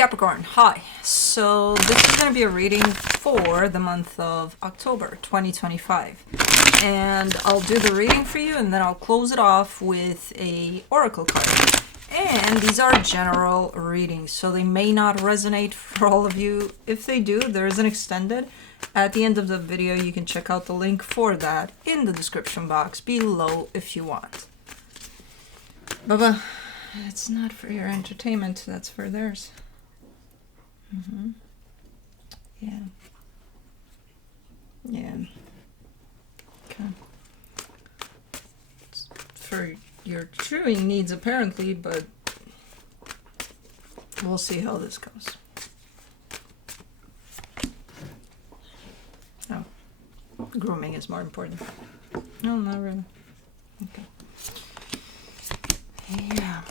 Capricorn, hi. So this is going to be a reading for the month of October 2025. And I'll do the reading for you and then I'll close it off with a oracle card. And these are general readings, so they may not resonate for all of you. If they do, there is an extended. At the end of the video, you can check out the link for that in the description box below if you want. Baba, it's not for your entertainment, that's for theirs. Yeah. Yeah. Okay. It's for your chewing needs apparently, but we'll see how this goes. Oh, grooming is more important. No, not really. Okay. Yeah.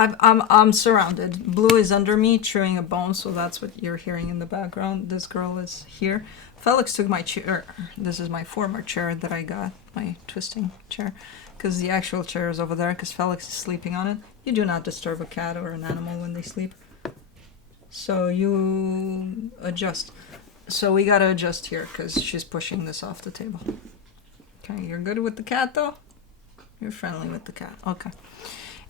I'm surrounded. Blue is under me, chewing a bone, so that's what you're hearing in the background. This girl is here. Felix took my chair. This is my former chair that I got, my twisting chair, because the actual chair is over there, because Felix is sleeping on it. You do not disturb a cat or an animal when they sleep. So you adjust. So we gotta adjust here, because she's pushing this off the table. Okay, you're good with the cat, though? You're friendly with the cat. Okay.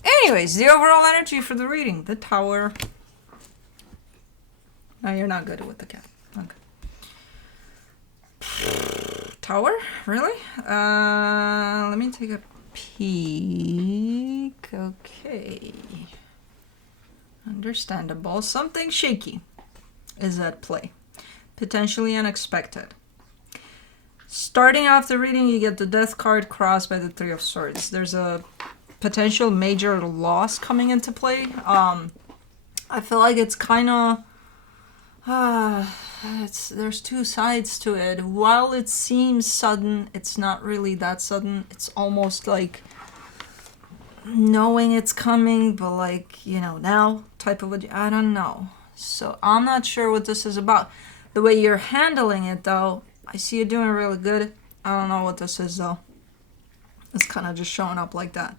Anyways, the overall energy for the reading. The Tower. No, you're not good with the cat. Okay. Tower? Really? Let me take a peek. Okay. Understandable. Something shaky is at play. Potentially unexpected. Starting off the reading, you get the Death card crossed by the Three of Swords. There's a potential major loss coming into play. I feel like it's kind of there's two sides to it. While it seems sudden, it's not really that sudden. It's almost like knowing it's coming, but like, you know, now type of I don't know. So I'm not sure what this is about. The way you're handling it, though, I see you doing really good. I don't know what this is, though. It's kind of just showing up like that.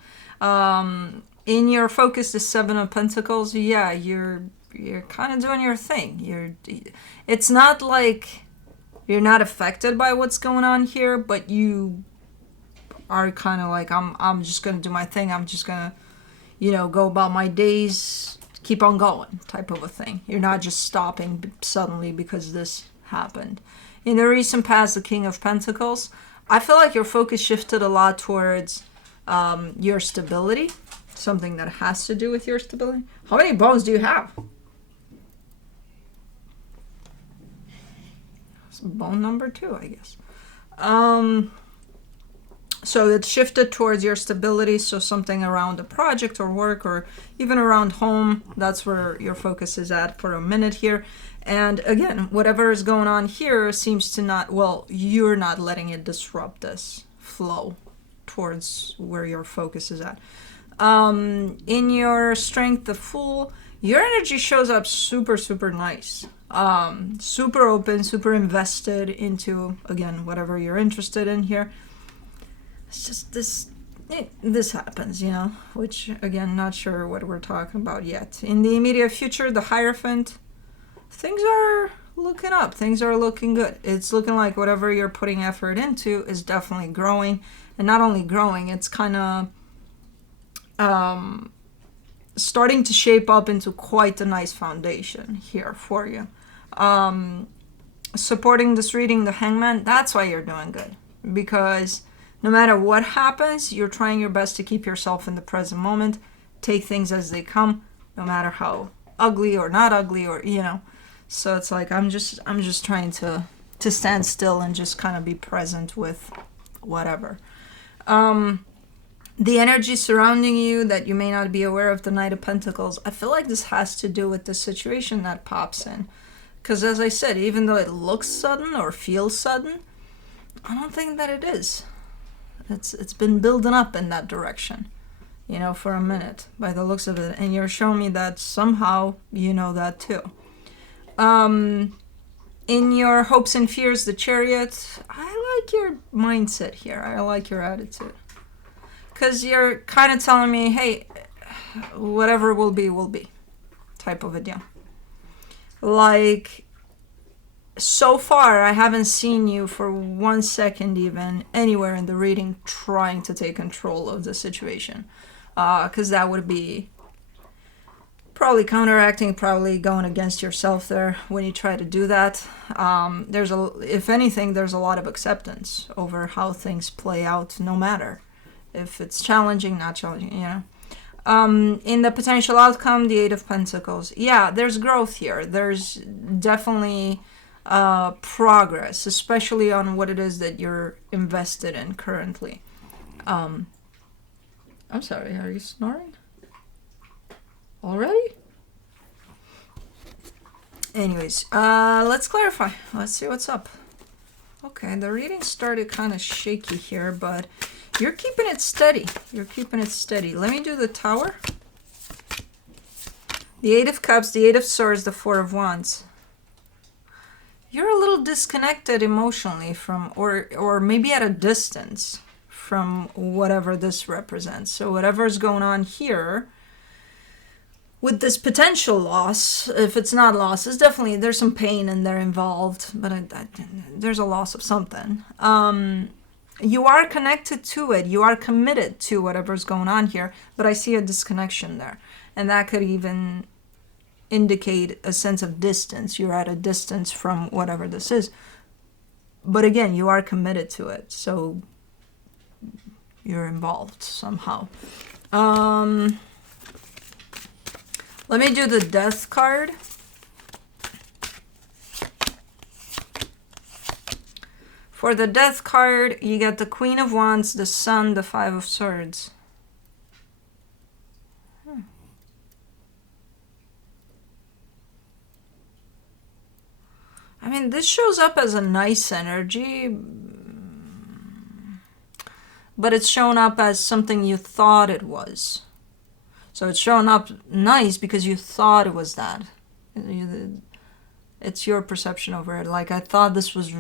In your focus, the Seven of Pentacles, yeah, you're kind of doing your thing. It's not like you're not affected by what's going on here, but you are kind of like, I'm just gonna do my thing. I'm just gonna, go about my days, keep on going, type of a thing. You're not just stopping suddenly because this happened. In the recent past, the King of Pentacles, I feel like your focus shifted a lot towards your stability, something that has to do with your stability. How many bones do you have? It's bone number 2, I guess. So it shifted towards your stability, so something around a project or work or even around home. That's where your focus is at for a minute here. And again, whatever is going on here seems to not, well, you're not letting it disrupt this flow towards where your focus is at. In your strength, the Fool, your energy shows up super, super nice. Super open, super invested into, again, whatever you're interested in here. It's just this happens, which, again, not sure what we're talking about yet. In the immediate future, the Hierophant, things are looking up. Things are looking good. It's looking like whatever you're putting effort into is definitely growing. And not only growing, it's kind of starting to shape up into quite a nice foundation here for you. Supporting this reading, the Hangman, that's why you're doing good. Because no matter what happens, you're trying your best to keep yourself in the present moment. Take things as they come, no matter how ugly or not ugly or, So it's like I'm just trying to stand still and just kind of be present with whatever. The energy surrounding you that you may not be aware of, the Knight of Pentacles, I feel like this has to do with the situation that pops in. Because as I said, even though it looks sudden or feels sudden, I don't think that it is. It's been building up in that direction, for a minute by the looks of it. And you're showing me that somehow you know that too. In your hopes and fears, the Chariot, I like your mindset here. I like your attitude. Because you're kind of telling me, hey, whatever will be type of a deal. Like, so far, I haven't seen you for 1 second even anywhere in the reading trying to take control of the situation. Because that would be probably counteracting, probably going against yourself there when you try to do that. If anything, there's a lot of acceptance over how things play out, no matter if it's challenging, not challenging, you know. In the potential outcome, the Eight of Pentacles. Yeah, there's growth here. There's definitely progress, especially on what it is that you're invested in currently. I'm sorry, are you snoring? Already? Anyways, let's clarify. Let's see what's up. Okay, the reading started kind of shaky here, but you're keeping it steady. You're keeping it steady. Let me do the Tower. The Eight of Cups, the Eight of Swords, the Four of Wands. You're a little disconnected emotionally from, or maybe at a distance from whatever this represents. So whatever's going on here with this potential loss, if it's not loss, it's definitely, there's some pain in there involved, but there's a loss of something. You are connected to it. You are committed to whatever's going on here, but I see a disconnection there. And that could even indicate a sense of distance. You're at a distance from whatever this is. But again, you are committed to it, so you're involved somehow. Let me do the Death card. For the Death card, you get the Queen of Wands, the Sun, the Five of Swords. I mean, this shows up as a nice energy, but it's shown up as something you thought it was. So it's shown up nice because you thought it was that. It's your perception over it. Like, I thought this was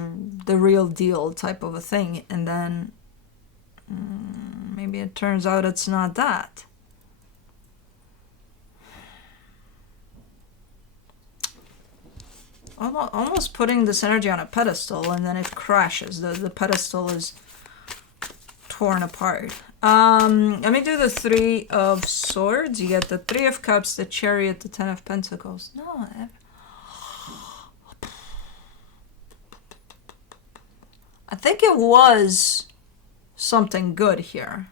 the real deal type of a thing, and then maybe it turns out it's not that. Almost putting this energy on a pedestal, and then it crashes. The pedestal is torn apart. Let me do the Three of Swords. You get the Three of Cups, the Chariot, the Ten of Pentacles. No, I think it was something good here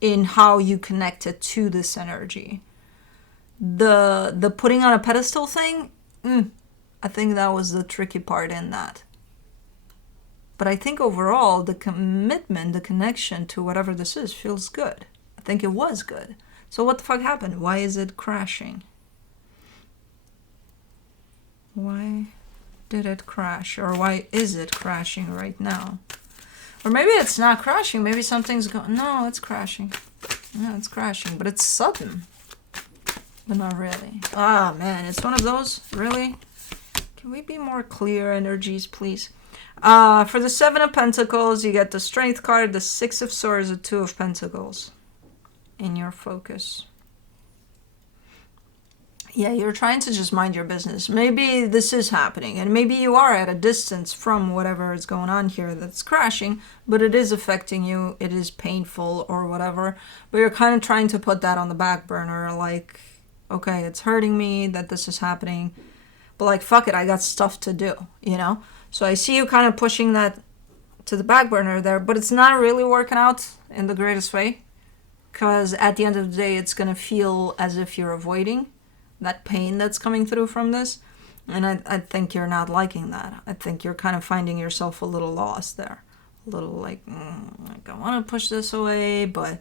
in how you connected to this energy. The putting on a pedestal thing, I think that was the tricky part in that. But I think overall, the commitment, the connection to whatever this is feels good. I think it was good. So what the fuck happened? Why is it crashing? Why did it crash? Or why is it crashing right now? Or maybe it's not crashing. Maybe something's going... No, it's crashing. No, it's crashing. But it's sudden. But not really. Ah, man. It's one of those. Really? Can we be more clear energies, please? For the Seven of Pentacles, you get the Strength card, the Six of Swords, the Two of Pentacles in your focus. Yeah, you're trying to just mind your business. Maybe this is happening, and maybe you are at a distance from whatever is going on here that's crashing, but it is affecting you, it is painful or whatever, but you're kind of trying to put that on the back burner, like, okay, it's hurting me that this is happening, but like, fuck it, I got stuff to do, you know? So I see you kind of pushing that to the back burner there, but it's not really working out in the greatest way, because at the end of the day, it's going to feel as if you're avoiding that pain that's coming through from this. And I think you're not liking that. I think you're kind of finding yourself a little lost there. A little like I want to push this away, but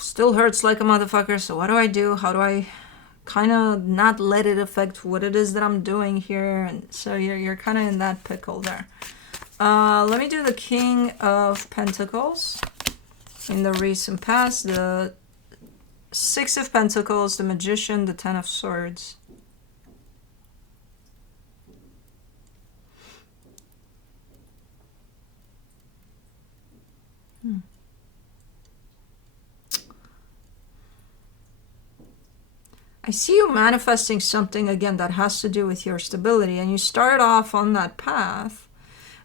still hurts like a motherfucker. So what do I do? How do I kind of not let it affect what it is that I'm doing here? And so you're kind of in that pickle there. Let me do the King of Pentacles. In the recent past, the Six of Pentacles, the Magician, the Ten of Swords. I see you manifesting something again that has to do with your stability, and you start off on that path,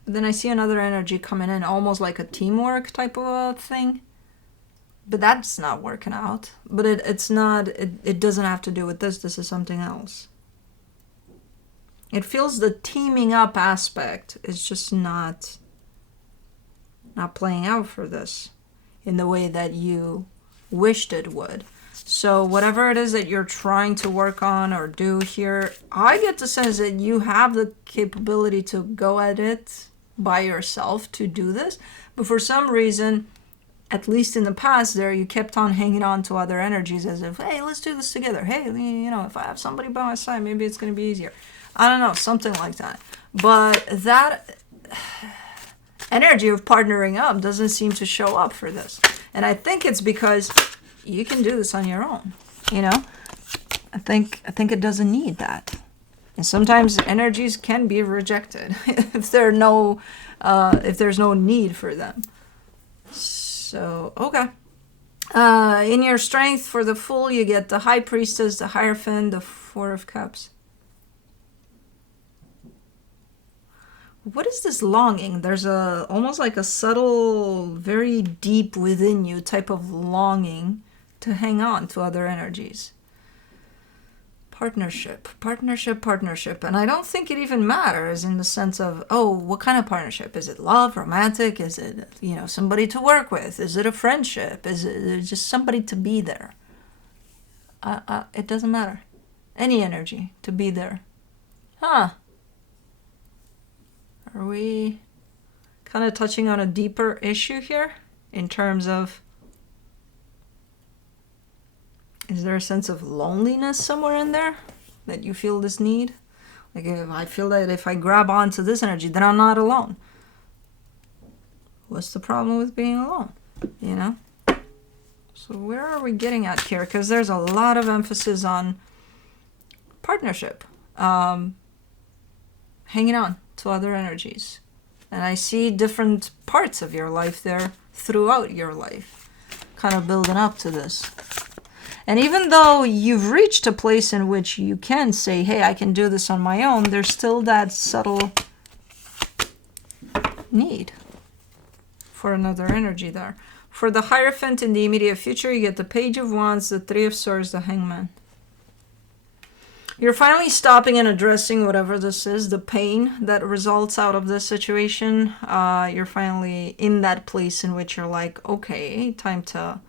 but then I see another energy coming in, almost like a teamwork type of a thing. But that's not working out. But it's not, it doesn't have to do with this. This is something else. It feels the teaming up aspect is just not playing out for this in the way that you wished it would. So whatever it is that you're trying to work on or do here, I get the sense that you have the capability to go at it by yourself to do this. But for some reason, at least in the past there, you kept on hanging on to other energies as if, hey, let's do this together. Hey, if I have somebody by my side, maybe it's going to be easier. I don't know, something like that. But that energy of partnering up doesn't seem to show up for this. And I think it's because you can do this on your own. I think it doesn't need that. And sometimes energies can be rejected if there's no need for them. So, okay. In your strength for the Fool, you get the High Priestess, the Hierophant, the Four of Cups. What is this longing? There's almost like a subtle, very deep within you type of longing to hang on to other energies. Partnership. And I don't think it even matters in the sense of, oh, what kind of partnership? Is it love, romantic? Is it, somebody to work with? Is it a friendship? Is it just somebody to be there? It doesn't matter. Any energy to be there. Huh. Are we kind of touching on a deeper issue here in terms of, is there a sense of loneliness somewhere in there that you feel this need? Like, if I feel that if I grab onto this energy, then I'm not alone. What's the problem with being alone? So where are we getting at here? Because there's a lot of emphasis on partnership, hanging on to other energies. And I see different parts of your life there throughout your life, kind of building up to this. And even though you've reached a place in which you can say, hey, I can do this on my own, there's still that subtle need for another energy there. For the Hierophant in the immediate future, you get the Page of Wands, the Three of Swords, the Hangman. You're finally stopping and addressing whatever this is, the pain that results out of this situation. You're finally in that place in which you're like, okay, time to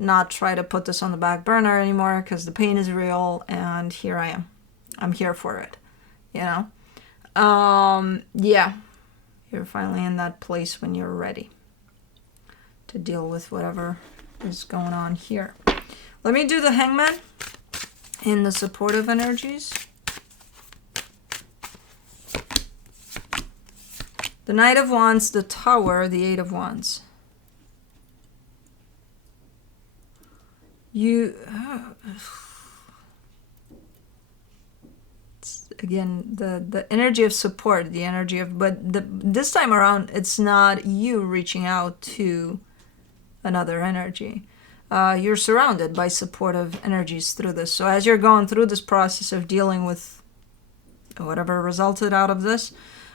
not try to put this on the back burner anymore because the pain is real and here I am. I'm here for it, Yeah. You're finally in that place when you're ready to deal with whatever is going on here. Let me do the Hangman in the supportive energies. The Knight of Wands, the Tower, the Eight of Wands. Again, the energy of support, the energy of, this time around, it's not you reaching out to another energy. You're surrounded by supportive energies through this. So as you're going through this process of dealing with whatever resulted out of this,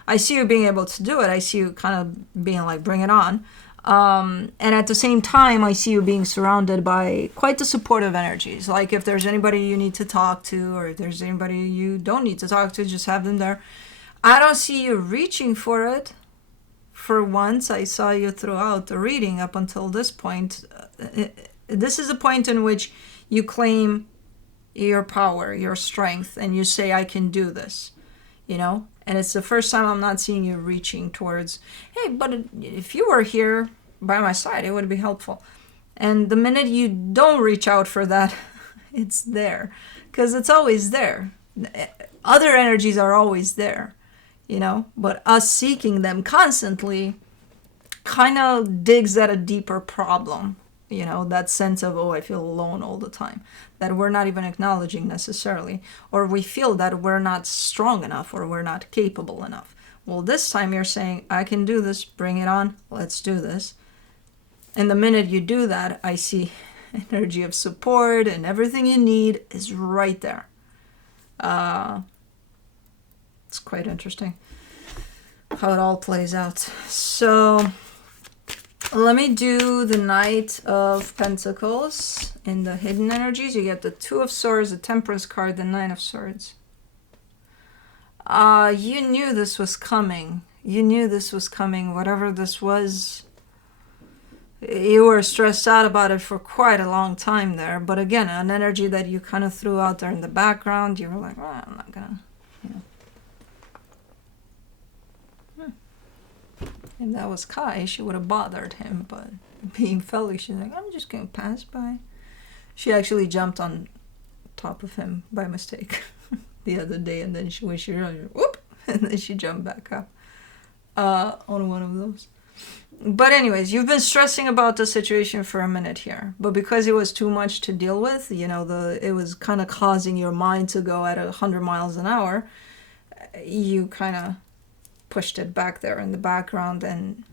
I see you being able to do it. I see you kind of being like, bring it on. And at the same time, I see you being surrounded by quite the supportive energies. Like if there's anybody you need to talk to, or if there's anybody you don't need to talk to, just have them there. I don't see you reaching for it. For once, I saw you throughout the reading up until this point. This is a point in which you claim your power, your strength, and you say, I can do this, And it's the first time I'm not seeing you reaching towards, hey, but if you were here by my side, it would be helpful. And the minute you don't reach out for that, it's there. Because it's always there. Other energies are always there, But us seeking them constantly kind of digs at a deeper problem. That sense of, I feel alone all the time, that we're not even acknowledging necessarily, or we feel that we're not strong enough or we're not capable enough. Well, this time you're saying, I can do this, bring it on, let's do this. And the minute you do that, I see energy of support, and everything you need is right there. It's quite interesting how it all plays out. So let me do the Knight of Pentacles in the hidden energies. You get the Two of Swords, the Temperance card, the Nine of Swords. You knew this was coming. You knew this was coming. Whatever this was, you were stressed out about it for quite a long time there. But again, an energy that you kind of threw out there in the background. You were like, well, I'm not gonna, you know. And that was Kai. She would have bothered him, but being Felly, she's like, I'm just gonna pass by. She actually jumped on top of him by mistake the other day, and then when she realized, whoop, and then she jumped back up on one of those. But anyways, you've been stressing about the situation for a minute here, but because it was too much to deal with, you know, it was kind of causing your mind to go at 100 miles an hour. You kind of pushed it back there in the background and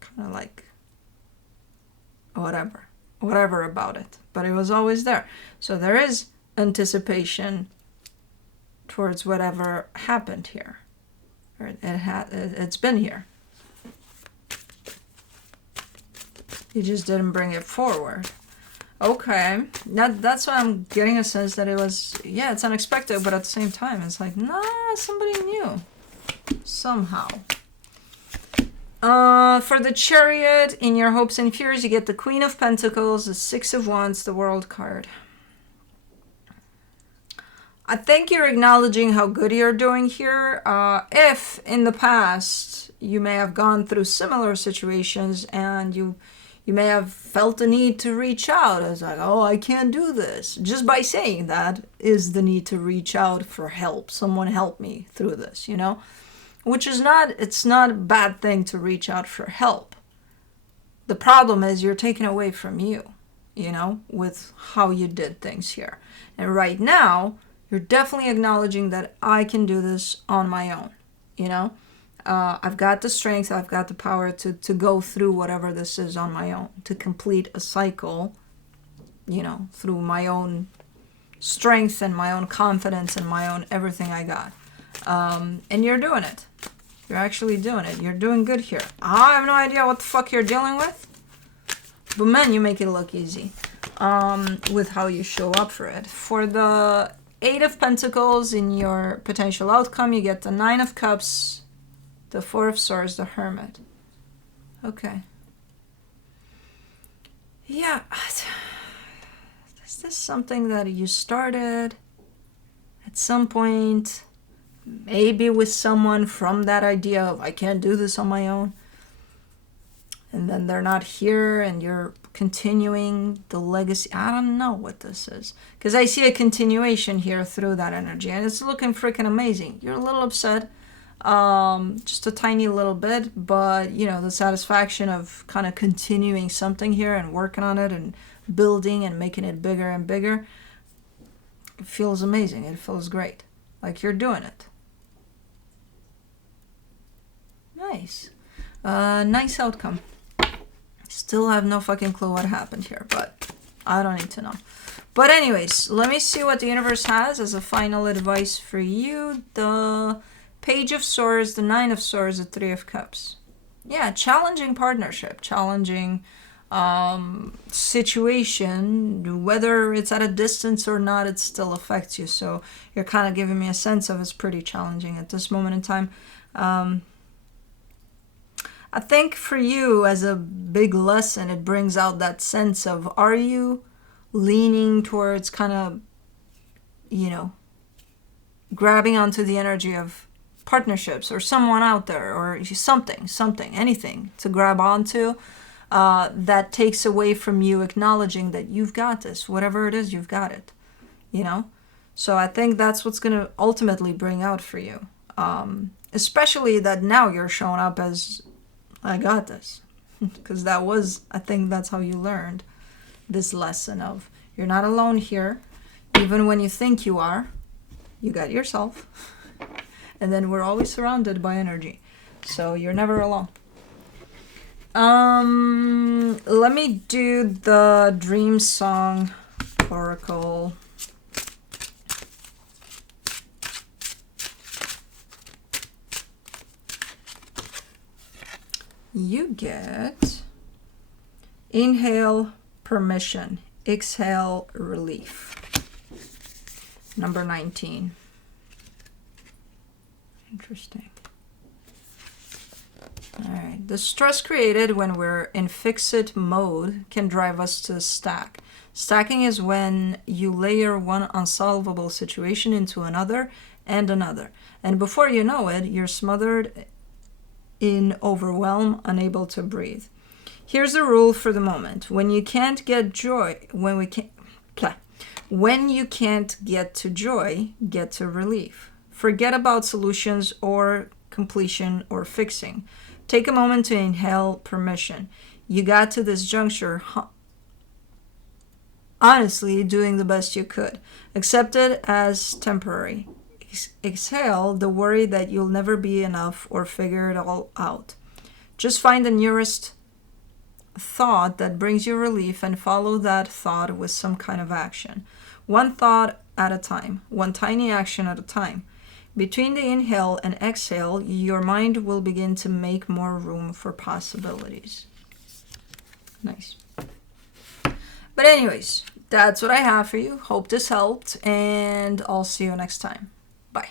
kind of like whatever about it, but it was always there. So there is anticipation towards whatever happened here. It's been here. You just didn't bring it forward. Okay, that's why I'm getting a sense that it was, yeah, it's unexpected, but at the same time, it's like, nah, somebody knew. Somehow. For the Chariot, in your hopes and fears, you get the Queen of Pentacles, the Six of Wands, the World card. I think you're acknowledging how good you're doing here. If in the past you may have gone through similar situations and you may have felt the need to reach out. It's like, oh, I can't do this. Just by saying that is the need to reach out for help. Someone help me through this, you know? Which is it's not a bad thing to reach out for help. The problem is you're taken away from you, you know, with how you did things here. And right now, you're definitely acknowledging that I can do this on my own, you know? I've got the strength, I've got the power to go through whatever this is on my own, to complete a cycle, you know, through my own strength and my own confidence and my own everything I got. And you're doing it. You're actually doing it. You're doing good here. I have no idea what the fuck you're dealing with, but man, you make it look easy with how you show up for it. For the Eight of Pentacles in your potential outcome, you get the Nine of Cups, the Four of Swords, the Hermit. Okay. Yeah. Is this something that you started at some point? Maybe with someone from that idea of I can't do this on my own. And then they're not here and you're continuing the legacy. I don't know what this is. Because I see a continuation here through that energy. And it's looking freaking amazing. You're a little upset. Just a tiny little bit. But, you know, the satisfaction of kind of continuing something here and working on it and building and making it bigger and bigger. It feels amazing. It feels great. Like you're doing it. Nice. Nice outcome. Still have no fucking clue what happened here, but I don't need to know. But anyways, let me see what the universe has as a final advice for you. The Page of Swords, the Nine of Swords, the Three of Cups. Yeah, challenging partnership, challenging situation. Whether it's at a distance or not, it still affects you. So you're kind of giving me a sense of it's pretty challenging at this moment in time. I think for you, as a big lesson, it brings out that sense of, are you leaning towards kind of, you know, grabbing onto the energy of partnerships or someone out there or something, anything to grab onto that takes away from you acknowledging that you've got this, whatever it is, you've got it, you know? So I think that's what's going to ultimately bring out for you. Especially that now you're showing up as, I got this. Because that was, I think that's how you learned this lesson of, you're not alone here. Even when you think you are, you got yourself. And then we're always surrounded by energy. So you're never alone. Let me do the dream song oracle. You get inhale, permission, exhale, relief. Number 19. Interesting. All right. The stress created when we're in fix-it mode can drive us to stack. Stacking is when you layer one unsolvable situation into another and another. And before you know it, you're smothered in overwhelm, unable to breathe. Here's the rule for the moment. When you can't get joy, when you can't get to joy, get to relief. Forget about solutions or completion or fixing. Take a moment to inhale permission. You got to this juncture honestly doing the best you could. Accept it as temporary. Exhale the worry that you'll never be enough or figure it all out. Just find the nearest thought that brings you relief and follow that thought with some kind of action. One thought at a time, one tiny action at a time. Between the inhale and exhale, your mind will begin to make more room for possibilities. Nice. But anyways, that's what I have for you. Hope this helped, and I'll see you next time. Bye.